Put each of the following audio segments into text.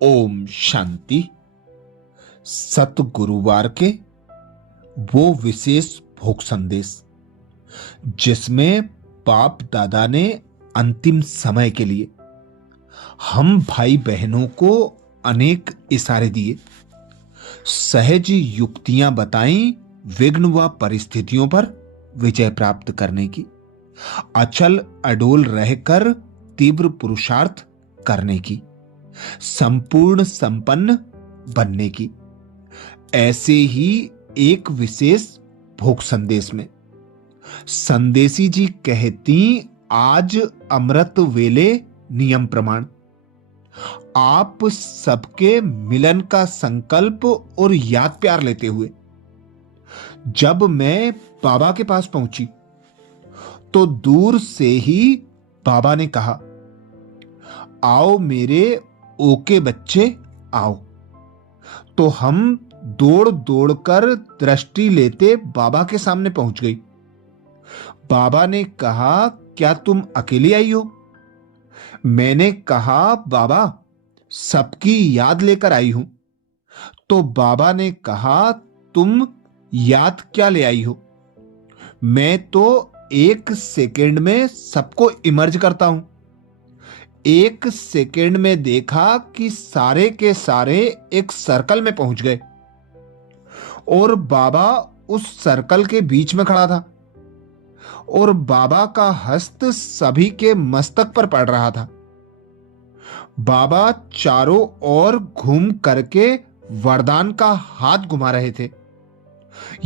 ओम शांति। सत गुरुवार के वो विशेष भोग संदेश जिसमें बाप दादा ने अंतिम समय के लिए हम भाई बहनों को अनेक इशारे दिए, सहज युक्तियां बताई विघ्न व परिस्थितियों पर विजय प्राप्त करने की, अचल अडोल रहकर तीव्र पुरुषार्थ करने की, संपूर्ण संपन्न बनने की। ऐसे ही एक विशेष भोग संदेश में संदेशी जी कहती, आज अमृत वेले नियम प्रमाण, आप सबके मिलन का संकल्प और याद प्यार लेते हुए जब मैं बाबा के पास पहुंची तो दूर से ही बाबा ने कहा, आओ मेरे ओके बच्चे आओ। तो हम दौड़ दौड़कर दृष्टि लेते बाबा के सामने पहुंच गई। बाबा ने कहा, क्या तुम अकेली आई हो? मैंने कहा, बाबा सबकी याद लेकर आई हूं। तो बाबा ने कहा, तुम याद क्या ले आई हो? मैं तो 1 सेकेंड में सबको इमर्ज करता हूं। 1 सेकेंड में देखा कि सारे के सारे एक सर्कल में पहुंच गए और बाबा उस सर्कल के बीच में खड़ा था और बाबा का हस्त सभी के मस्तक पर पड़ रहा था। बाबा चारों ओर घूम करके वरदान का हाथ घुमा रहे थे।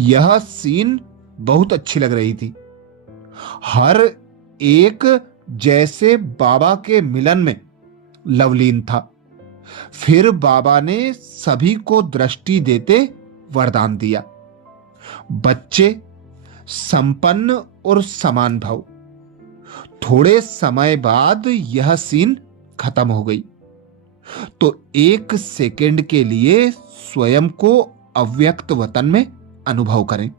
यह सीन बहुत अच्छी लग रही थी। हर एक जैसे बाबा के मिलन में लवलीन था। फिर बाबा ने सभी को दृष्टि देते वरदान दिया, बच्चे संपन्न और समान भाव। थोड़े समय बाद यह सीन खत्म हो गई। तो 1 सेकेंड के लिए स्वयं को अव्यक्त वतन में अनुभव करें।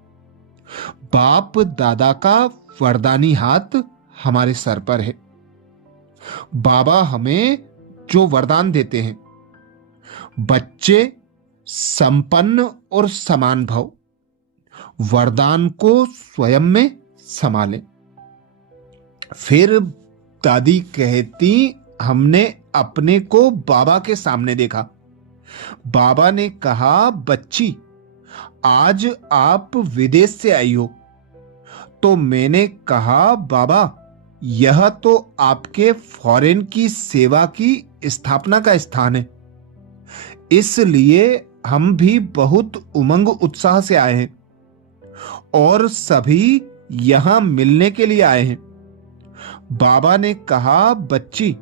बाप दादा का वरदानी हाथ हमारे सर पर है। बाबा हमें जो वरदान देते हैं, बच्चे संपन्न और समान भाव, वरदान को स्वयं में संभालें। फिर दादी कहती, हमने अपने को बाबा के सामने देखा। बाबा ने कहा, बच्ची आज आप विदेश से आई हो। तो मैंने कहा, बाबा यह तो आपके फॉरेन की सेवा की स्थापना का स्थान है, इसलिए हम भी बहुत उमंग उत्साह से आए हैं और सभी यहां मिलने के लिए आए हैं। बाबा ने कहा, बच्ची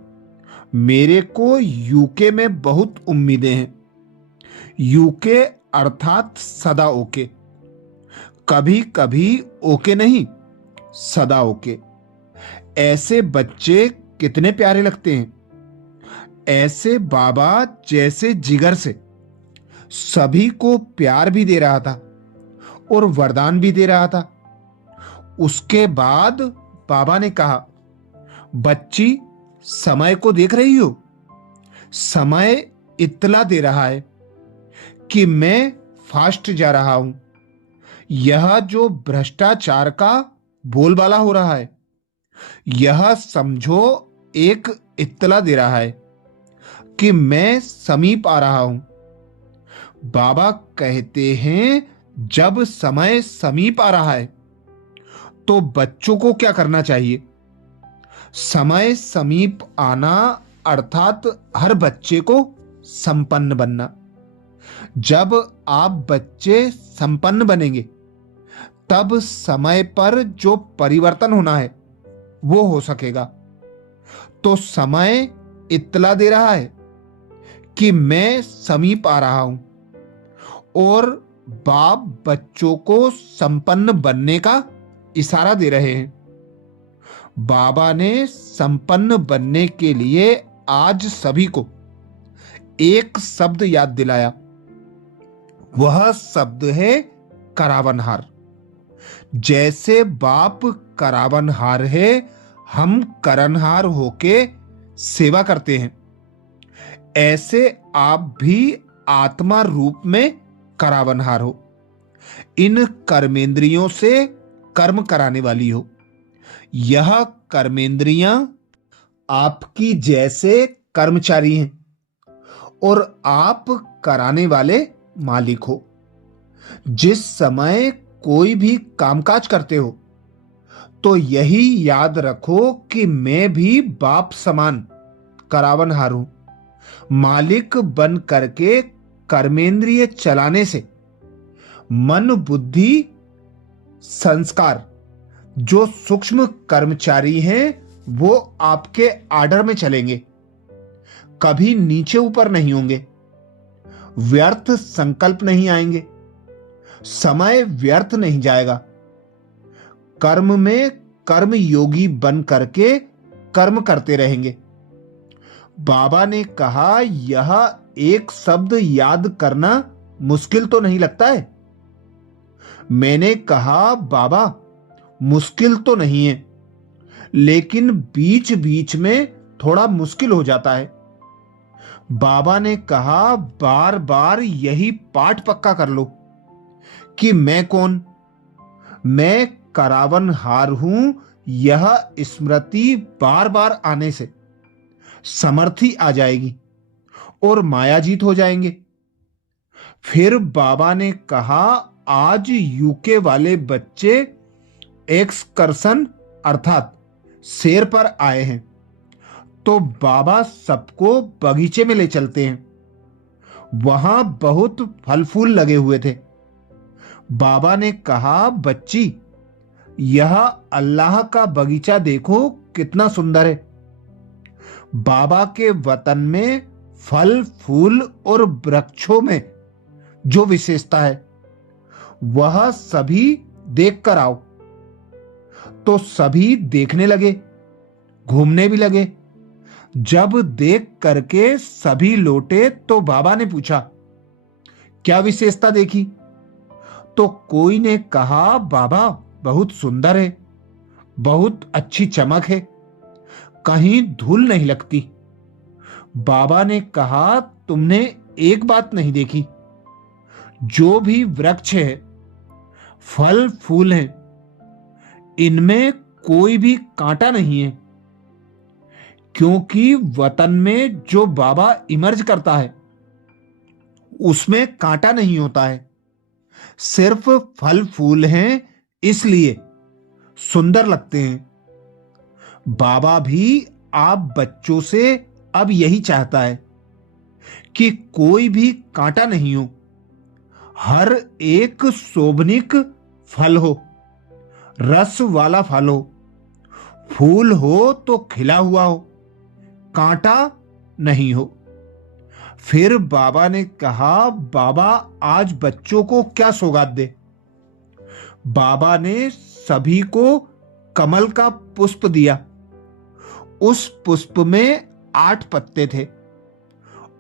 मेरे को यूके में बहुत उम्मीदें हैं। यूके अर्थात सदा ओके, कभी कभी ओके नहीं, सदा ओके। ऐसे बच्चे कितने प्यारे लगते हैं। ऐसे बाबा जैसे जिगर से सभी को प्यार भी दे रहा था और वरदान भी दे रहा था। उसके बाद बाबा ने कहा, बच्ची समय को देख रही हो? समय इत्तला दे रहा है कि मैं फास्ट जा रहा हूं। यह जो भ्रष्टाचार का बोलबाला हो रहा है, यह समझो एक इत्तला दे रहा है कि मैं समीप आ रहा हूं। बाबा कहते हैं, जब समय समीप आ रहा है तो बच्चों को क्या करना चाहिए? समय समीप आना अर्थात हर बच्चे को संपन्न बनना। जब आप बच्चे संपन्न बनेंगे तब समय पर जो परिवर्तन होना है वो हो सकेगा। तो समय इत्तला दे रहा है कि मैं समीप आ रहा हूं और बाप बच्चों को संपन्न बनने का इशारा दे रहे हैं। बाबा ने संपन्न बनने के लिए आज सभी को एक शब्द याद दिलाया। वह शब्द है करावनहार। जैसे बाप करावनहार है, हम करनहार होके सेवा करते हैं। ऐसे आप भी आत्मा रूप में करावनहार हो, इन कर्मेंद्रियों से कर्म कराने वाली हो। यह कर्मेंद्रियां आपकी जैसे कर्मचारी हैं और आप कराने वाले मालिक हो। जिस समय कोई भी कामकाज करते हो तो यही याद रखो कि मैं भी बाप समान करावनहार हूं। मालिक बन करके कर्मेंद्रिय चलाने से मन बुद्धि संस्कार जो सूक्ष्म कर्मचारी हैं वो आपके आर्डर में चलेंगे, कभी नीचे ऊपर नहीं होंगे, व्यर्थ संकल्प नहीं आएंगे, समय व्यर्थ नहीं जाएगा। कर्म में कर्म योगी बन करके कर्म करते रहेंगे। बाबा ने कहा, यह एक शब्द याद करना मुश्किल तो नहीं लगता है? मैंने कहा, बाबा मुश्किल तो नहीं है, लेकिन बीच बीच में थोड़ा मुश्किल हो जाता है। बाबा ने कहा, बार बार यही पाठ पक्का कर लो कि मैं कौन, मैं करावनहार हूं। यह स्मृति बार बार आने से समर्थी आ जाएगी और मायाजीत हो जाएंगे। फिर बाबा ने कहा, आज यूके वाले बच्चे एक्सकर्सन अर्थात सैर पर आए हैं, तो बाबा सबको बगीचे में ले चलते हैं। वहां बहुत फल फूल लगे हुए थे। बाबा ने कहा, बच्ची यह अल्लाह का बगीचा देखो कितना सुंदर है। बाबा के वतन में फल फूल और वृक्षों में जो विशेषता है वह सभी देख कर आओ। तो सभी देखने लगे, घूमने भी लगे। जब देख करके सभी लौटे तो बाबा ने पूछा, क्या विशेषता देखी? तो कोई ने कहा, बाबा बहुत सुंदर है, बहुत अच्छी चमक है, कहीं धूल नहीं लगती। बाबा ने कहा, तुमने एक बात नहीं देखी, जो भी वृक्ष है, फल फूल हैं, इनमें कोई भी कांटा नहीं है, क्योंकि वतन में जो बाबा इमर्ज करता है उसमें कांटा नहीं होता है, सिर्फ फल फूल हैं, इसलिए सुंदर लगते हैं। बाबा भी आप बच्चों से अब यही चाहता है कि कोई भी कांटा नहीं हो, हर एक शोभनिक फल हो, रस वाला फल हो, फूल हो तो खिला हुआ हो, कांटा नहीं हो। फिर बाबा ने कहा, बाबा आज बच्चों को क्या सौगात दे? बाबा ने सभी को कमल का पुष्प दिया। उस पुष्प में 8 पत्ते थे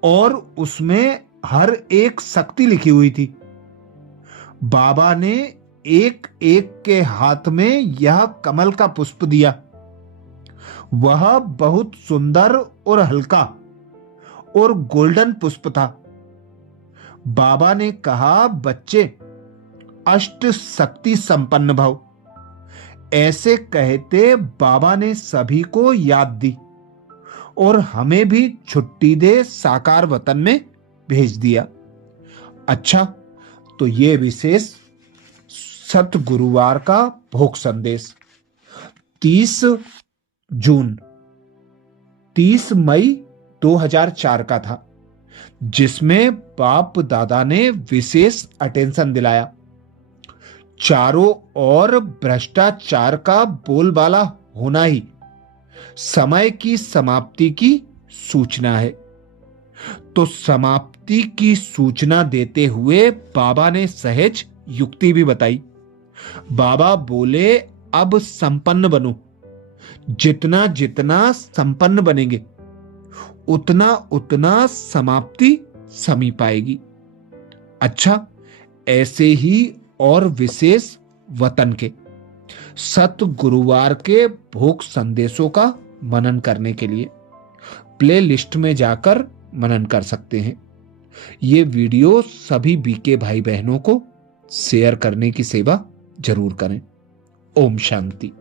और उसमें हर एक शक्ति लिखी हुई थी। बाबा ने एक एक के हाथ में यह कमल का पुष्प दिया। वह बहुत सुंदर और हल्का और गोल्डन पुष्प था। बाबा ने कहा, बच्चे अष्ट शक्ति संपन्न भव। ऐसे कहते बाबा ने सभी को याद दी और हमें भी छुट्टी दे साकार वतन में भेज दिया। अच्छा, तो ये विशेष सत गुरुवार का भोग संदेश 30 जून 30 मई 2004 का था, जिसमें बाप दादा ने विशेष अटेंशन दिलाया। चारों ओर भ्रष्टाचार का बोलबाला होना ही समय की समाप्ति की सूचना है। तो समाप्ति की सूचना देते हुए बाबा ने सहज युक्ति भी बताई। बाबा बोले, अब संपन्न बनो। जितना जितना संपन्न बनेंगे उतना उतना समाप्ति समीप आएगी। अच्छा, ऐसे ही और विशेष वतन के सत गुरुवार के भोग संदेशों का मनन करने के लिए प्ले लिस्ट में जाकर मनन कर सकते हैं। ये वीडियो सभी बीके भाई बहनों को शेयर करने की सेवा जरूर करें। ओम शांति।